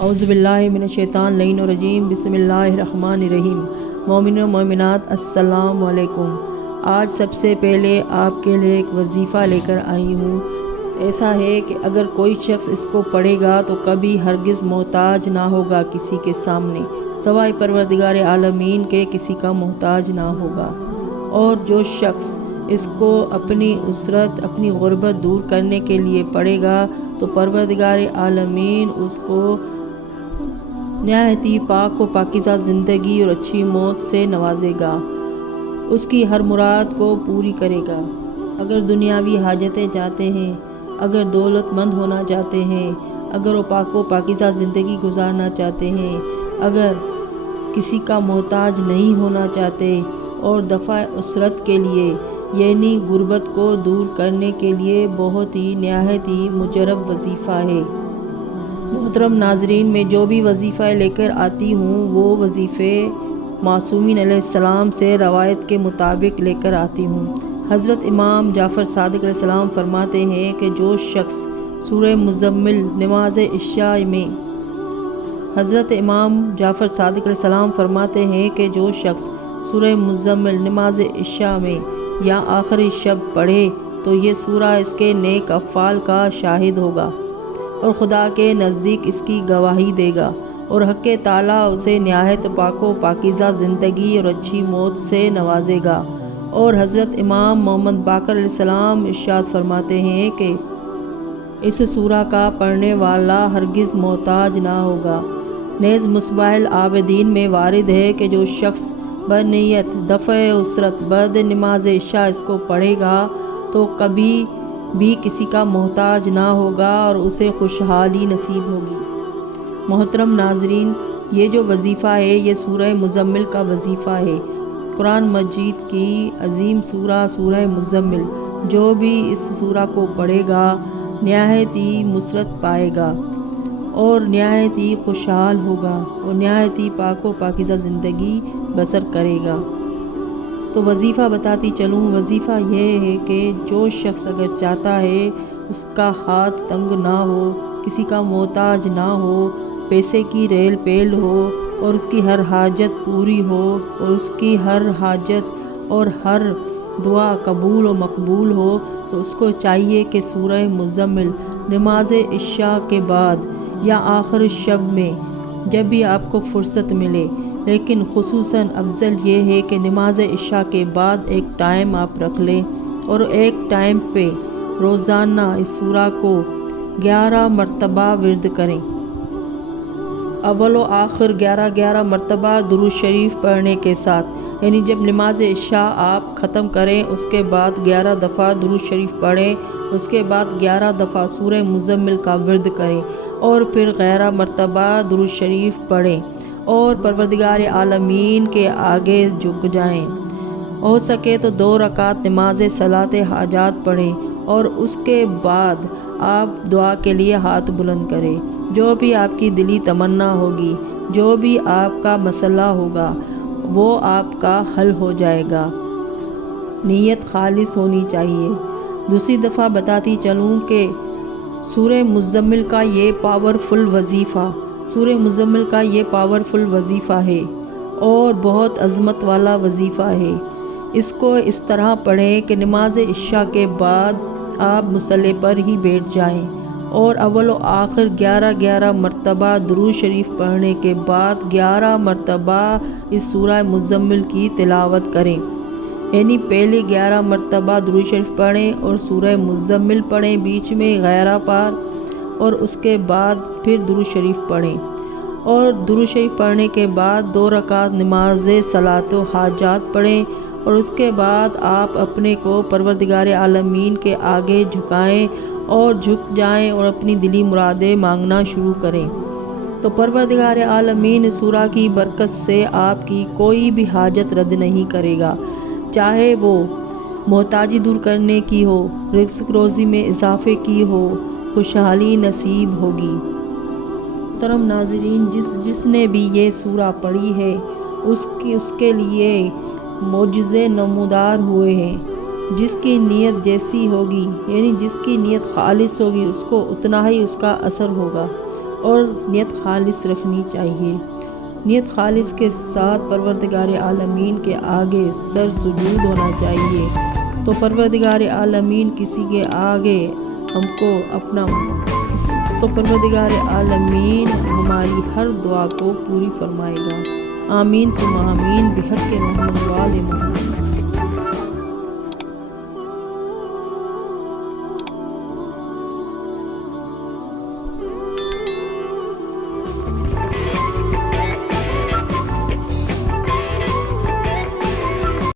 اعوذ باللہ من الشیطان اللعین الرجیم بسم اللہ الرحمن الرحیم۔ مومن و مومنات السلام علیکم۔ آج سب سے پہلے آپ کے لیے ایک وظیفہ لے کر آئی ہوں۔ ایسا ہے کہ اگر کوئی شخص اس کو پڑھے گا تو کبھی ہرگز محتاج نہ ہوگا کسی کے سامنے، سوائے پروردگار عالمین کے کسی کا محتاج نہ ہوگا۔ اور جو شخص اس کو اپنی اسرت، اپنی غربت دور کرنے کے لیے پڑھے گا تو پروردگار عالمین اس کو نہایت ہی پاک و پاکیزہ زندگی اور اچھی موت سے نوازے گا، اس کی ہر مراد کو پوری کرے گا۔ اگر دنیاوی حاجتیں چاہتے ہیں، اگر دولت مند ہونا چاہتے ہیں، اگر وہ پاک و پاکیزہ زندگی گزارنا چاہتے ہیں، اگر کسی کا محتاج نہیں ہونا چاہتے اور دفع اسرت کے لیے یعنی غربت کو دور کرنے کے لیے بہت ہی نہایت ہی مجرب وظیفہ ہے۔ محترم ناظرین، میں جو بھی وظیفہ لے کر آتی ہوں وہ وظیفے معصومین علیہ السلام سے روایت کے مطابق لے کر آتی ہوں۔ حضرت امام جعفر صادق علیہ السلام فرماتے ہیں کہ جو شخص سورہ مزمل نماز عشاء میں حضرت امام جعفر صادق علیہ السلام فرماتے ہیں کہ جو شخص سورہ مزمل نماز عشاء میں یا آخری شب پڑھے تو یہ سورہ اس کے نیک افعال کا شاہد ہوگا اور خدا کے نزدیک اس کی گواہی دے گا، اور حق تعالیٰ اسے نہایت پاک و پاکیزہ زندگی اور اچھی موت سے نوازے گا۔ اور حضرت امام محمد باقر علیہ السلام ارشاد فرماتے ہیں کہ اس سورہ کا پڑھنے والا ہرگز محتاج نہ ہوگا۔ نیز مصباح العابدین میں وارد ہے کہ جو شخص بنیت دفع اسرت بعد نماز عشاء اس کو پڑھے گا تو کبھی بھی کسی کا محتاج نہ ہوگا اور اسے خوشحالی نصیب ہوگی۔ محترم ناظرین، یہ جو وظیفہ ہے یہ سورہ مزمل کا وظیفہ ہے، قرآن مجید کی عظیم سورہ سورہ مزمل۔ جو بھی اس سورہ کو پڑھے گا نہایت ہی مسرت پائے گا اور نہایت ہی خوشحال ہوگا اور نہایت ہی پاک و پاکیزہ زندگی بسر کرے گا۔ تو وظیفہ بتاتی چلوں، وظیفہ یہ ہے کہ جو شخص اگر چاہتا ہے اس کا ہاتھ تنگ نہ ہو، کسی کا محتاج نہ ہو، پیسے کی ریل پیل ہو اور اس کی ہر حاجت پوری ہو اور اس کی ہر حاجت اور ہر دعا قبول و مقبول ہو، تو اس کو چاہیے کہ سورہ مزمل نماز عشاء کے بعد یا آخر شب میں جب بھی آپ کو فرصت ملے، لیکن خصوصاً افضل یہ ہے کہ نماز عشاء کے بعد ایک ٹائم آپ رکھ لیں اور ایک ٹائم پہ روزانہ اس سورہ کو 11 مرتبہ ورد کریں۔ اول و آخر 11 مرتبہ درود شریف پڑھنے کے ساتھ، یعنی جب نماز عشاء آپ ختم کریں اس کے بعد 11 دفعہ درود شریف پڑھیں، اس کے بعد 11 دفعہ سورہ مزمل کا ورد کریں اور پھر 11 مرتبہ درود شریف پڑھیں اور پروردگار عالمین کے آگے جھک جائیں۔ ہو سکے تو 2 رکعت نماز صلاۃ حاجات پڑھیں اور اس کے بعد آپ دعا کے لیے ہاتھ بلند کریں۔ جو بھی آپ کی دلی تمنا ہوگی، جو بھی آپ کا مسئلہ ہوگا وہ آپ کا حل ہو جائے گا۔ نیت خالص ہونی چاہیے۔ دوسری دفعہ بتاتی چلوں کہ سورہ مزمل کا یہ پاورفل وظیفہ سورہ مزمل کا یہ پاورفل وظیفہ ہے اور بہت عظمت والا وظیفہ ہے۔ اس کو اس طرح پڑھیں کہ نماز عشاء کے بعد آپ مصلی پر ہی بیٹھ جائیں اور اول و آخر 11 مرتبہ درود شریف پڑھنے کے بعد 11 مرتبہ اس سورہ مزمل کی تلاوت کریں، یعنی پہلے 11 مرتبہ درود شریف پڑھیں اور سورہ مزمل پڑھیں، بیچ میں غیرہ پار، اور اس کے بعد پھر درود شریف پڑھیں اور درود شریف پڑھنے کے بعد 2 رکعت نماز صلاۃ و حاجات پڑھیں اور اس کے بعد آپ اپنے کو پروردگار عالمین کے آگے جھکائیں اور جھک جائیں اور اپنی دلی مرادیں مانگنا شروع کریں۔ تو پروردگار عالمین سورہ کی برکت سے آپ کی کوئی بھی حاجت رد نہیں کرے گا، چاہے وہ محتاجی دور کرنے کی ہو، رزق روزی میں اضافے کی ہو، خوشحالی نصیب ہوگی۔ محترم ناظرین، جس نے بھی یہ سورہ پڑھی ہے اس کے لیے معجزے نمودار ہوئے ہیں۔ جس کی نیت جیسی ہوگی، یعنی جس کی نیت خالص ہوگی، اس کو اتنا ہی اس کا اثر ہوگا۔ اور نیت خالص رکھنی چاہیے۔ نیت خالص کے ساتھ پروردگار عالمین کے آگے سر سجود ہونا چاہیے۔ تو پروردگار عالمین کسی کے آگے ہم کو پروردگار عالمین ہماری ہر دعا کو پوری فرمائے گا۔ آمین ثم آمین بحق محمد و آل محمد۔